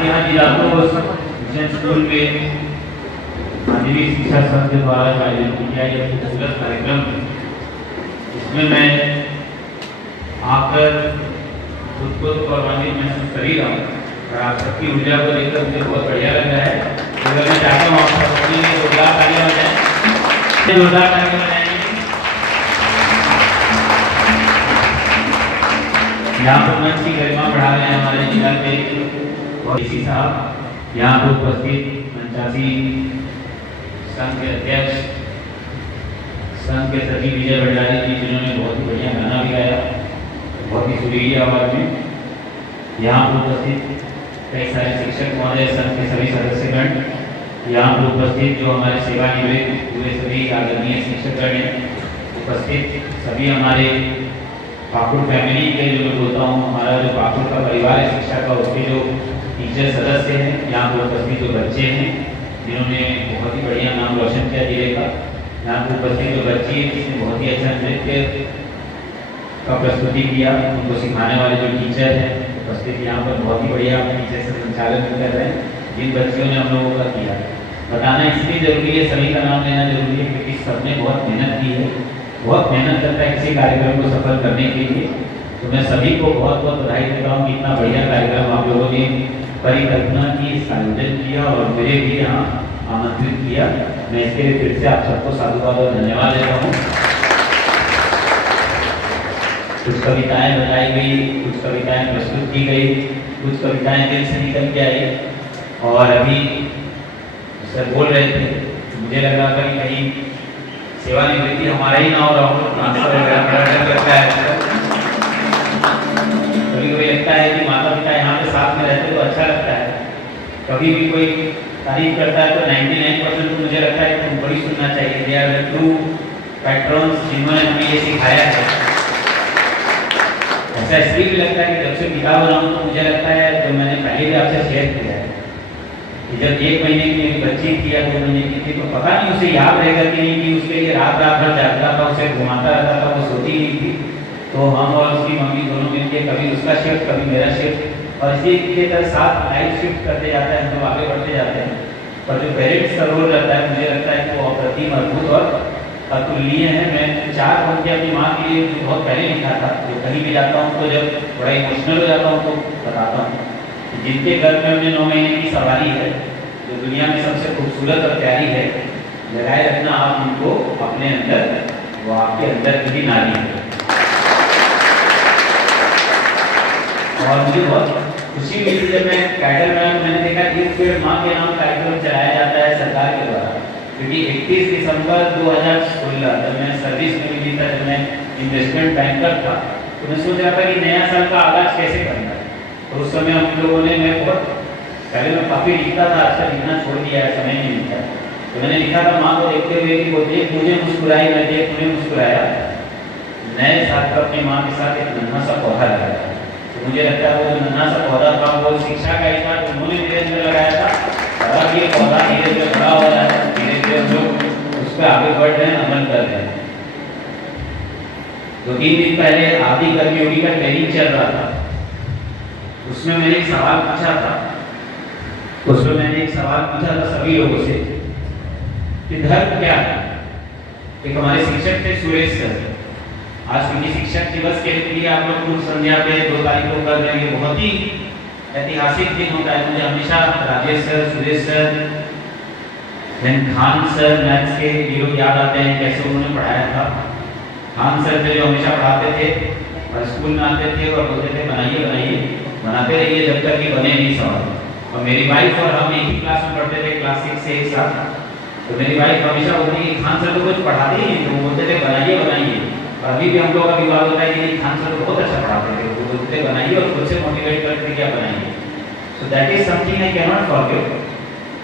हमारे यहाँ जिलाकोस mission school में माध्यमिक शिक्षा संघ द्वारा आयोजित किया गया खूबसूरत कार्यक्रम, इसमें मैं आकर खुद को गौरवान्वित महसूस कर ही रहा हूँ और आप सबकी ऊर्जा को देखकर मुझे बहुत बढ़िया लग रहा है। तो मैं चाहता हूँ आप सबके लिए जोरदार तालियां बजाएं, जोरदार तालियां बजाएंगे। यहाँ पर मंच की गरिमा बढ़ा रहे हैं हमारे जिला के और इसी साहब, यहाँ पर उपस्थित मंचासी संघ के अध्यक्ष, संघ के सचिव विजय भंडारी जी, जिन्होंने बहुत ही बढ़िया गाना भी गाया, बहुत ही सुरीली आवाज में। यहाँ पर उपस्थित कई सारे शिक्षक महोदय, संघ के सभी सदस्यगण, यहाँ पर उपस्थित जो हमारे सेवानिवृत्त हुए सभी आदरणीय शिक्षकगण हैं, उपस्थित सभी हमारे पाकुड़ फैमिली के, जो मैं बोलता हूँ हमारा जो पाकुड़ का परिवार है शिक्षा का, उसके जो टीचर सदस्य हैं, यहाँ पर उपस्थित जो बच्चे हैं जिन्होंने बहुत ही बढ़िया नाम रोशन किया जिले का, यहाँ पर उपस्थित जो बच्ची है जिसने बहुत ही अच्छा नृत्य का प्रस्तुति किया, उनको सिखाने वाले जो टीचर हैं उपस्थित यहाँ पर बहुत ही बढ़िया टीचर से संचालन कर रहे हैं, जिन बच्चियों ने हम लोगों का किया। बताना इसलिए जरूरी है, सभी का नाम लेना जरूरी है, क्योंकि सबने बहुत मेहनत की है, बहुत मेहनत करता है किसी कार्यक्रम को सफल करने के लिए। तो मैं सभी को बहुत बहुत बधाई देता हूँ कि इतना बढ़िया कार्यक्रम आप लोगों ने परिकल्पना की, आयोजन किया और मुझे भी यहाँ आमंत्रित किया। मैं इसके लिए फिर से आप सबको साधुवाद और धन्यवाद देता हूँ। कुछ कविताएं बताई गई, कुछ कविताएं प्रस्तुत की गई, कुछ कविताएं दिल से निकल के आई, और अभी सर बोल रहे थे, मुझे लग रहा था कि कहीं सेवानिवृत्ति हमारा ही ना हो रहा हो, ट्रांसफर वगैरह करता है। कभी कभी लगता है कि माता पिता यहाँ पे साथ में रहते तो अच्छा लगता है। कभी भी कोई तारीफ करता है तो 99% तो मुझे लगता है कि तुम बड़ी सुनना चाहिए। They are the true patrons, जिन्होंने हमें ये सिखाया है। ऐसा इसलिए भी लगता है कि जब से किताब बनाऊँ तो मुझे लगता है, जो मैंने पहले भी आपसे शेयर किया है कि जब 1 महीने की मेरी बच्ची थी या 2 महीने की थी, तो पता नहीं उसे याद रहेगा कि नहीं, कि उसके लिए रात रात भर जागता था, उसे घुमाता रहता था, वो सोती नहीं थी। तो हम और उसकी मम्मी दोनों मिलकर कभी उसका शिफ्ट कभी मेरा शिफ्ट, और इसी के तरह साथ लाइफ शिफ्ट करते जाते हैं, हम लोग आगे बढ़ते जाते हैं। पर जो पेरेंट्स का रोल रहता है, मुझे लगता है कि वो अप्रतिम, अद्भुत और अतुलनीय है। मैं 4 पंक्ति अपनी माँ के लिए बहुत पहले लिखा था, जो कहीं भी जाता हूँ तो जब बड़ा इमोशनल हो जाता हूँ तो बताता हूँ। जिनके घर में हमने 9 महीने की सवारी है, जो दुनिया में सबसे खूबसूरत और प्यारी है, लगाए रखना आप उनको अपने अंदर, वो आपके अंदर की भी नारी है। और मुझे बहुत खुशी मिली जब मैं कैडर में मैंने देखा एक पेड़ माँ के नाम कार्यक्रम चलाया जाता है सरकार के द्वारा, क्योंकि 31 दिसंबर 2016 जब मैं सर्विस में मिली था, जब मैं इन्वेस्टमेंट बैंकर था, तो मैं सोच रहा था कि नया साल का आगाज कैसे करना है। तो उस समय हम लोगों ने, मैं बहुत पहले मैं काफ़ी लिखता था, आजकल लिखना छोड़ दिया है, समय नहीं मिलता। तो मैंने लिखा था माँ को देखते हुए कि वो देख मुझे मुस्कुराई, मैं देख मुझे मुस्कुराया, नए साल पर अपनी माँ के साथ एक नन्हा सा पौधा लगाया। तो मुझे लगता है वो जो नन्हा सा पौधा था वो शिक्षा का ही था, तो उन्होंने धीरे धीरे लगाया था, और अब ये पौधा धीरे धीरे बड़ा हो रहा है, धीरे धीरे हम लोग उस पर आगे बढ़ रहे हैं, अमल कर रहे हैं। 2-3 दिन पहले आदि कर्मयोगी का ट्रेनिंग चल रहा था, उसमें मैंने एक सवाल पूछा था, सभी लोगों से कि धर्म क्या है। एक हमारे शिक्षक थे सुरेश सर, आज उनकी शिक्षक दिवस के लिए आप लोग पूर्व संध्या पे 2 तारीख को कर रहे हैं, बहुत ही ऐतिहासिक दिन होता है। मुझे हमेशा Rajesh sir, Suresh sir, Khan sir maths के लोग याद आते हैं, कैसे उन्होंने पढ़ाया था। खान सर थे जो हमेशा पढ़ाते थे और स्कूल में आते थे और बोलते थे बनाइए बनाइए, बनाते रहिए जब तक कि बने नहीं सवाल। और मेरी वाइफ और हम एक ही क्लास में पढ़ते थे, क्लास 6 से एक साथ। तो मेरी वाइफ हमेशा बोलती कि खान सर तो कुछ पढ़ाते ही नहीं, तो वो बोलते थे बनाइए बनाइए। और अभी भी हम लोग का विवाद होता है कि खान सर तो बहुत अच्छा पढ़ाते थे, वो बोलते थे बनाइए और खुद से मोटिवेट करते क्या बनाइए। So that is something I can not forget.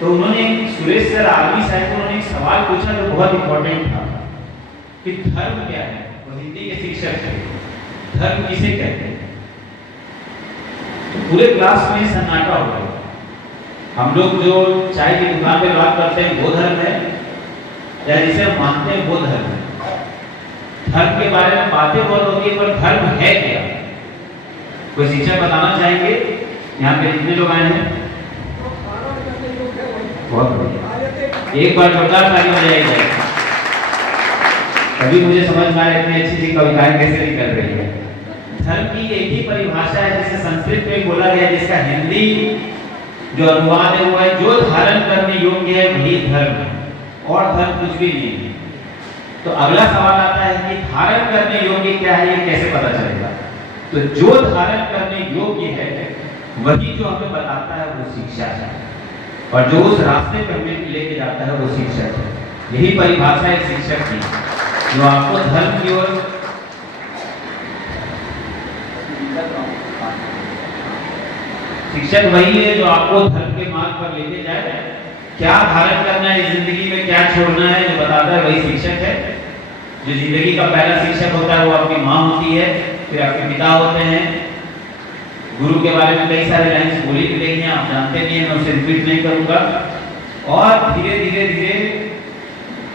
तो उन्होंने, सुरेश सर आर्मी साहब को उन्होंने एक सवाल पूछा जो बहुत इंपॉर्टेंट था कि धर्म क्या है। वो हिंदी के शिक्षक थे, धर्म किसे कहते हैं। तो पूरे क्लास में सन्नाटा हो गया। हम लोग जो चाय की दुकान पे बात करते हैं वो धर्म है, या जिसे हम मानते हैं वो धर्म है। धर्म के बारे में बातें बहुत होती है, पर धर्म है क्या? कोई शिक्षक बताना चाहेंगे यहाँ पे जितने लोग आए हैं? बहुत बढ़िया, एक बार जोरदार ताली बजाई जाए। अभी मुझे समझ में आया इतनी अच्छी कविताएं कैसे निकल रही है। धर्म की एक ही परिभाषा है जिसे संस्कृत में बोला गया, जिसका हिंदी जो अनुवाद है वो है जो धारण करने योग्य है वही धर्म है, और धर्म कुछ भी नहीं है। तो अगला सवाल आता है कि धारण करने योग्य क्या है, ये कैसे पता चलेगा? तो जो धारण करने योग्य है वही जो हमें बताता है वो शिक्षा है, और जो उस रास्ते पर हमें लेके जाता है वो शिक्षक है। यही परिभाषा है शिक्षक की, जो आपको धर्म की ओर शिक्षक वही है जो आपको धर्म के मार्ग पर लेके जाए। क्या धारण करना है जिंदगी में, क्या छोड़ना है, जो बताता है वही शिक्षक है। जो जिंदगी का पहला शिक्षक होता है वो आपकी माँ होती है, फिर आपके पिता होते हैं। गुरु के बारे में कई सारे लाइन्स बोली भी गई हैं, आप जानते भी हैं, मैं उसे रिपीट नहीं करूंगा। और धीरे धीरे धीरे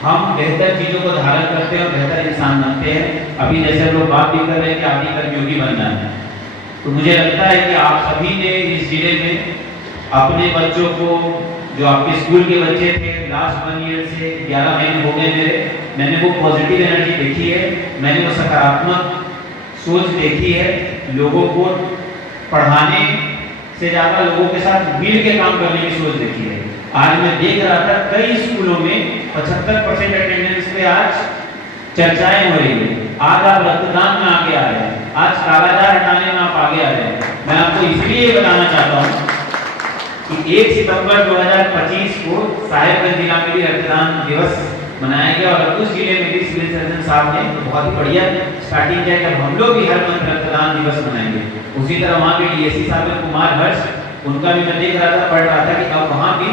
हम बेहतर चीजों को धारण करते हैं और बेहतर इंसान बनते हैं। अभी जैसे हम लोग बात भी कर रहे हैं कि आगे कर योगी बनना है, तो मुझे लगता है कि आप सभी ने इस जिले में अपने बच्चों को, जो आपके स्कूल के बच्चे थे लास्ट 1 ईयर से 11 महीने हो गए मैंने वो पॉजिटिव एनर्जी देखी है, मैंने वो सकारात्मक सोच देखी है। लोगों को पढ़ाने से ज़्यादा लोगों के साथ मिल के काम करने की सोच देखी है। आज मैं देख रहा था कई स्कूलों में 75% अटेंडेंस पे आज चर्चाएं हो रही है। आज आप रक्तदान में आगे आ रहे हैं, आज कालाजार हटाने में आप आगे आ रहे हैं। मैं आपको इसलिए बताना चाहता हूँ कि 1 सितंबर 2025 को साहेबगंज जिला में भी रक्तदान दिवस मनाया गया, और उस जिले में भी सिविल सर्जन साहब ने बहुत ही बढ़िया स्टार्टिंग किया कि हम लोग भी हर मंथ रक्तदान दिवस मनाएंगे। उसी तरह वहाँ के डीएससी साहब ने कुमार हर्ष, उनका भी मैं देख रहा था, पढ़ रहा था कि अब वहाँ भी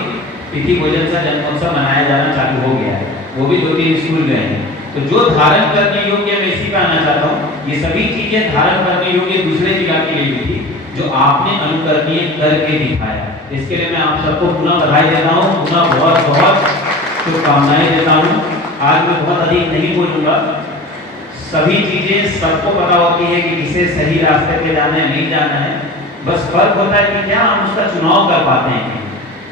तिथि भोजन सा जन्मोत्सव मनाया जाना चालू हो गया है। वो भी 2-3 स्कूल गए हैं। तो जो धारण करने योग्य, मैं इसी पे आना चाहता हूँ, ये सभी चीजें धारण करने योग्य दूसरे जिला के लिए भी थी, जो आपने अनुकरणीय करके दिखाया। इसके लिए मैं आप सबको पुनः बधाई देता हूँ, पुनः बहुत बहुत शुभकामनाएं देता हूँ। आज मैं बहुत अधिक नहीं बोलूँगा, सभी चीजें सबको पता होती है कि किसे सही रास्ते पे जाना है, नहीं जाना है। बस फर्क होता है कि क्या हम उसका चुनाव कर पाते हैं,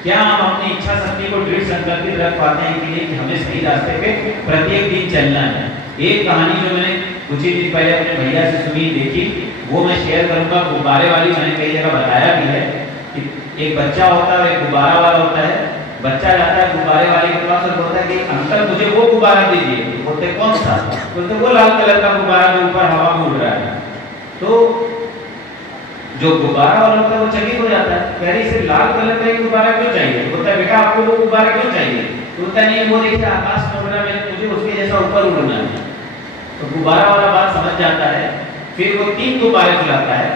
क्या हम अपनी इच्छा शक्ति को दृढ़ संकल्पित रख पाते हैं कि नहीं, कि हमें सही रास्ते पे प्रत्येक दिन चलना है। एक कहानी जो मैंने कुछ ही दिन पहले अपने भैया से सुनी, देखी, वो मैं शेयर करूंगा। गुब्बारे वाली मैंने कई जगह बताया भी है कि एक बच्चा होता है और एक गुब्बारा वाला होता है। बच्चा जाता है गुब्बारे वाले के पास और बोलता है कि अंकल मुझे वो गुब्बारा दीजिए। बोलते कौन सा? बोलते वो लाल कलर का गुब्बारा जो ऊपर हवा में उड़ रहा है। तो जो गुब्बारा वाला होता है वो चकित हो जाता है, कह रही सिर्फ लाल कलर का एक गुब्बारा क्यों चाहिए? बोलता है बेटा आपको वो गुब्बारा क्यों चाहिए? बोलता नहीं, वो देखिए आकाश में उड़ रहा है, मुझे उसके जैसा ऊपर उड़ना है। तो गुब्बारा वाला बात समझ जाता है। फिर वो 3 गुब्बारे खिलाता है,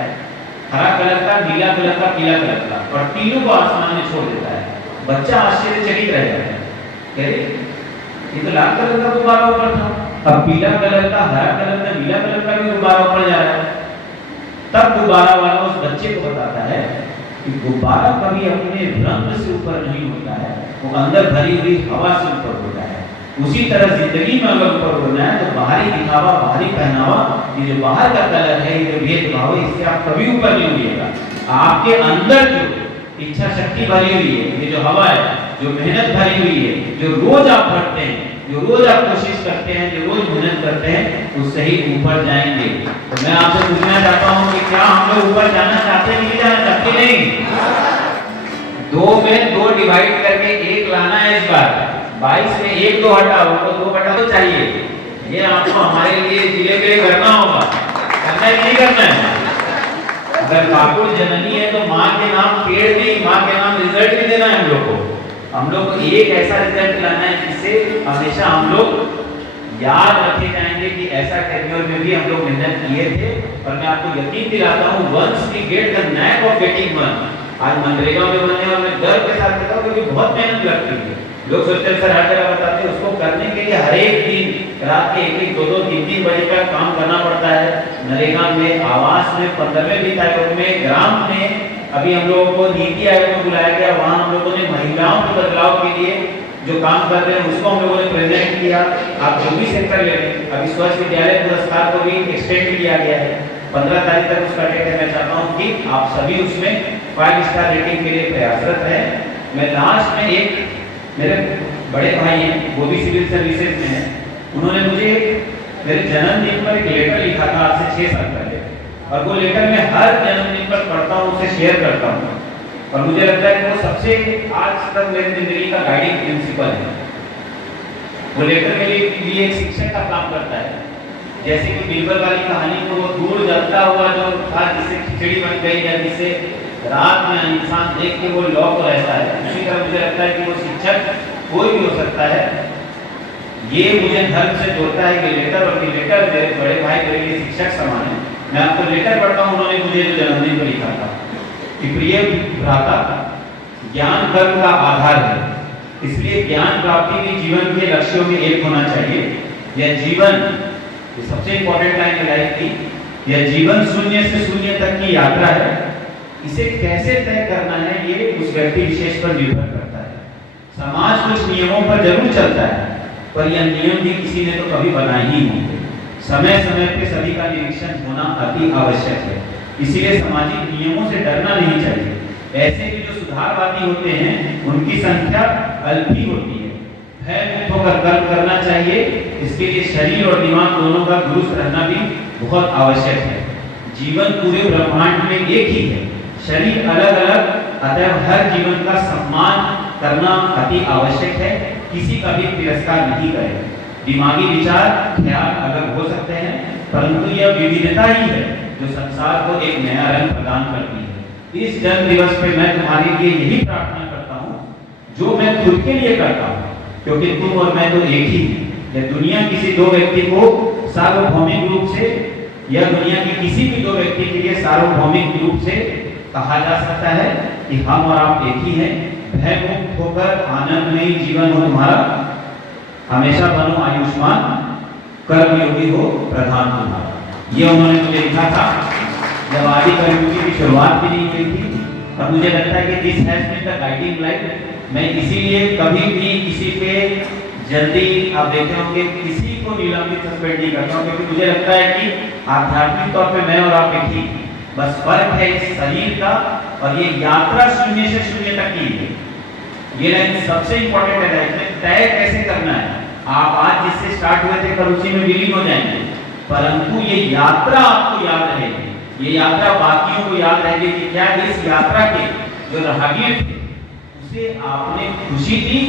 हरा कलर का, नीला कलर का, पीला कलर का, और तीनों को आसमान में छोड़ देता है। बच्चा आश्चर्यचकित रह जाता है, कह रही ये तो लाल कलर का गुब्बारा ऊपर था, अब पीला कलर का, हरा कलर का, नीला कलर का भी गुब्बारा ऊपर जा रहा है। तब गुब्बारा वाला उस बच्चे को बताता है कि गुब्बारा कभी अपने रंग से ऊपर नहीं होता है, वो अंदर भरी हुई हवा से ऊपर होता है। उसी तरह जिंदगी में अगर ऊपर होना है तो बाहरी दिखावा, बाहरी पहनावा, ये जो बाहर का कलर है, ये जो भेदभाव है, इससे आप कभी ऊपर नहीं उठिएगा। आपके अंदर जो इच्छा शक्ति भरी हुई है, ये जो हवा है, जो मेहनत भरी हुई है, जो रोज आप पढ़ते हैं, जो रोज आप कोशिश करते हैं, जो रोज मेहनत करते हैं, उससे ही ऊपर जाएंगे। तो मैं आपसे पूछना चाहता हूँ कि क्या हम लोग ऊपर जाना चाहते हैं, नहीं जाना चाहते? नहीं। 2 में 2 डिवाइड करके 1 लाना है इस बार। 22 में 1 2 हटाओ, तो 2 बटा तो चाहिए। ये आपको हमारे लिए जिले के लिए करना होगा, करना है नहीं करना है? अगर ठाकुर जननी है तो माँ के नाम पेड़ नहीं, माँ के नाम रिजल्ट भी देना है हम लोग को। हम लोग को एक ऐसा रिजल्ट लाना है जिससे हमेशा हम लोग याद रखे जाएंगे कि ऐसा टेन्योर में भी हम लोग मेहनत किए थे। और मैं आपको यकीन दिलाता हूँ, once we get the knack of getting one, आज मनरेगा में बने, और मैं गर्व के साथ कहता हूँ क्योंकि बहुत मेहनत लगती है। लोग सोचते हैं सर हर जगह बताते हैं, उसको करने के लिए हर एक दिन रात के 1-1, 2-2, 3-3 बजे तक काम करना पड़ता है। नरेगा में, आवास में, 15वें वित्त आयोग में, ग्राम में, अभी हम लोगों को नीति आयोग में बुलाया गया, वहाँ हम लोगों ने महिलाओं के बदलाव के लिए जो काम कर रहे हैं उसको हम लोगों ने प्रेजेंट किया। आप जो भी सेक्टर ले लें, अभी स्वच्छ विद्यालय पुरस्कार को भी एक्सटेंड किया गया है, 15 तारीख तक उसका डेट है। मैं चाहता हूँ कि आप सभी उसमें 5 स्टार रेटिंग के लिए प्रयासरत हैं। मैं लास्ट में एक मेरे बड़े भाई हैं, वो भी सिविल सर्विसेज में हैं। उन्होंने मुझे मेरे जन्मदिन पर एक लेटर लिखा था आज से 6 साल पहले, और वो लेटर मैं हर जन्मदिन पर पढ़ता हूँ, उसे शेयर करता हूँ, और मुझे लगता है कि वो सबसे आज तक मेरी जिंदगी का गाइडिंग प्रिंसिपल है। वो लेटर मेरे लिए एक शिक्षक का काम करता है। जैसे कि बीरबल वाली कहानी को वो दूर जलता हुआ जो था, जिससे खिचड़ी बन गई या जिसे रात में इंसान देख के वो लौक रहता है, उसी तरह मुझे लगता है कि वो शिक्षक कोई भी हो सकता है। ये मुझे धर्म से जोड़ता है कि लेटर, और कि लेटर मेरे बड़े भाई मेरे लिए शिक्षक समान है। मैं आपको लेटर पढ़ता हूँ, उन्होंने मुझे जो जन्मदिन पर लिखा था कि प्रिय भ्राता, ज्ञान कर्म का आधार है, इसलिए ज्ञान प्राप्ति भी जीवन के लक्ष्यों में एक होना चाहिए। यह जीवन, ये सबसे इंपॉर्टेंट लाइन है लाइफ की, यह जीवन शून्य से शून्य तक की यात्रा है। इसे कैसे तय करना है ये उस व्यक्ति विशेष पर निर्भर करता है। समाज कुछ नियमों पर जरूर चलता है, पर यह नियम भी किसी ने तो कभी बनाए ही होंगे। समय समय पे सभी का निरीक्षण होना अति आवश्यक है, इसीलिए सामाजिक नियमों से डरना नहीं चाहिए। ऐसे भी जो सुधारवादी होते हैं उनकी संख्या अल्प ही होती है। भय मुक्त होकर कर्म करना चाहिए, इसके लिए शरीर और दिमाग दोनों का दुरुस्त रहना भी बहुत आवश्यक है। जीवन पूरे ब्रह्मांड में एक ही है, शरीर अलग अलग, अतः हर जीवन का सम्मान करना अति आवश्यक है, किसी का भी तिरस्कार नहीं करें। दिमागी विचार ख्याल अलग हो सकते हैं, परंतु यह विविधता ही है जो संसार को एक नया रंग प्रदान करती है। इस जन्म दिवस पे मैं तुम्हारे लिए यही प्रार्थना करता हूँ जो मैं खुद के लिए करता हूँ, क्योंकि तुम और मैं तो एक ही हैं। यह दुनिया किसी दो व्यक्ति को सार्वभौमिक रूप से, या दुनिया की किसी भी दो व्यक्ति के लिए सार्वभौमिक रूप से कहा जा सकता है कि हम और आप एक ही हैं। भय मुक्त होकर आनंदमयी जीवन हो तुम्हारा, हमेशा बनो आयुष्मान, कर्म योगी हो प्रधान तुम्हारा। ये उन्होंने मुझे लिखा था जब आदि कर्मयोगी की शुरुआत भी नहीं हुई थी, और मुझे लगता है कि this has been the guiding light. मैं इसीलिए कभी भी किसी पे जल्दी, आप देखे होंगे, किसी को निलंबित सस्पेंड नहीं करता हूँ, क्योंकि मुझे लगता है कि आध्यात्मिक तौर पे मैं और आप एक ही, बस फर्क है इस शरीर का, और ये यात्रा शून्य से शून्य तक की है। ये लाइन सबसे इंपॉर्टेंट है लाइफ में। तय कैसे करना है, आप आज जिससे स्टार्ट हुए थे कल उसी में विलीन हो जाएंगे, परंतु ये यात्रा आपको याद रहेगी, ये यात्रा बाकियों को याद रहेगी कि क्या इस यात्रा के जो राहगीर थे उसे आपने खुशी दी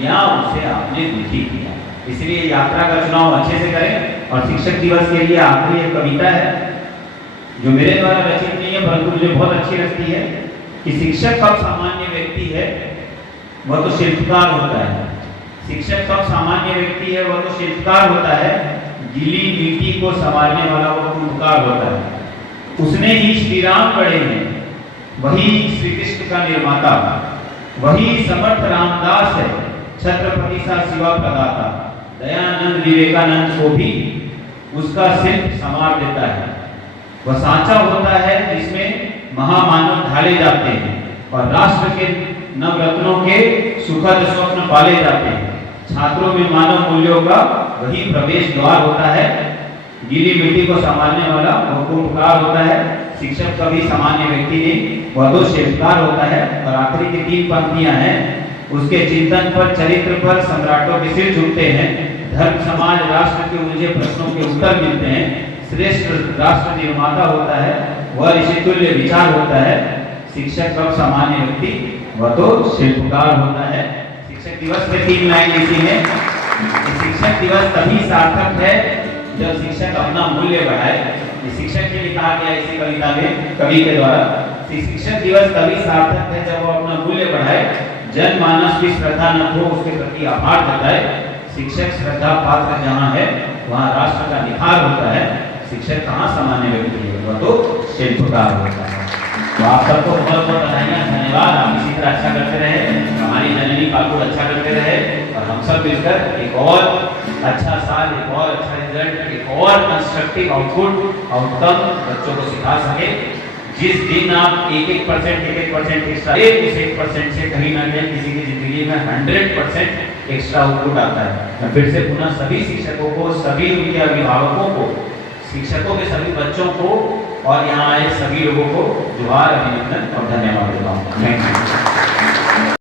या उसे आपने दुखी किया। इसलिए यात्रा का चुनाव अच्छे से करें। और शिक्षक दिवस के लिए आखिरी एक कविता है जो मेरे द्वारा रचित नहीं है, परंतु मुझे बहुत अच्छी लगती है कि शिक्षक कब सामान्य व्यक्ति है, वह तो शिल्पकार होता है। शिक्षक कब सामान्य व्यक्ति है, वह तो शिल्पकार होता है। गीली मिट्टी को संवारने वाला वो कुंभकार होता है। उसने ही श्री राम गढ़े हैं, वही श्री कृष्ण का निर्माता, वही समर्थ रामदास है, छत्रपति सा शिवा प्रदाता। दयानंद विवेकानंद को भी उसका शिल्प संवार देता है। वह सांचा होता है जिसमें महामानव ढाले जाते हैं, और राष्ट्र के नवरत्नों के सुखद स्वप्न पाले जाते हैं। छात्रों में मानव मूल्यों का वही प्रवेश द्वार होता है। गीली मिट्टी को संभालने वाला वह कुंभकार होता है। शिक्षक कभी सामान्य व्यक्ति नहीं, वह तो शिल्पकार होता है। और आखिरी की 3 पंक्तियां हैं, उसके चिंतन पर, चरित्र पर सम्राटों के सिर झुकते हैं। धर्म समाज राष्ट्र के उलझे प्रश्नों के उत्तर मिलते हैं। श्रेष्ठ राष्ट्र निर्माता होता है, वह ऋषितुल्य विचार होता है। शिक्षक कब सामान्य व्यक्ति, वह तो शिल्पकार होता है। शिक्षक दिवस के 3 लाइन लिखी है। शिक्षक दिवस तभी सार्थक है जब शिक्षक अपना मूल्य बढ़ाए। शिक्षक के लिए कहा गया इसी कविता में कवि के द्वारा, शिक्षक दिवस तभी सार्थक है जब वो अपना मूल्य बढ़ाए, जनमानस की श्रद्धा न हो उसके प्रति आभार जताए। शिक्षक श्रद्धा पात्र जहाँ है वहाँ राष्ट्र का निखार होता है। शिक्षक कहाँ सामान्य व्यक्ति है, वह तो शिल्पकार होता है। तो आप सबको बहुत बहुत बधाइयाँ, धन्यवाद। आप इसी तरह अच्छा करते रहे, हमारी जननी काकुड़ अच्छा करते रहे, और हम सब मिलकर एक और अच्छा साल, एक और अच्छा रिजल्ट, एक और कंस्ट्रक्टिव आउटकम बच्चों को सिखा सके। जिस दिन आप 1% एक्स्ट्रा, उस 1% से कहीं ना कहीं किसी की जिंदगी में 100% एक्स्ट्रा आउटपुट आता है। मैं फिर से पुनः सभी शिक्षकों को, सभी उनके अभिभावकों को, शिक्षकों के सभी बच्चों को और यहाँ आए सभी लोगों को जोहार, अभिनंदन और धन्यवाद देता हूँ। Thank you.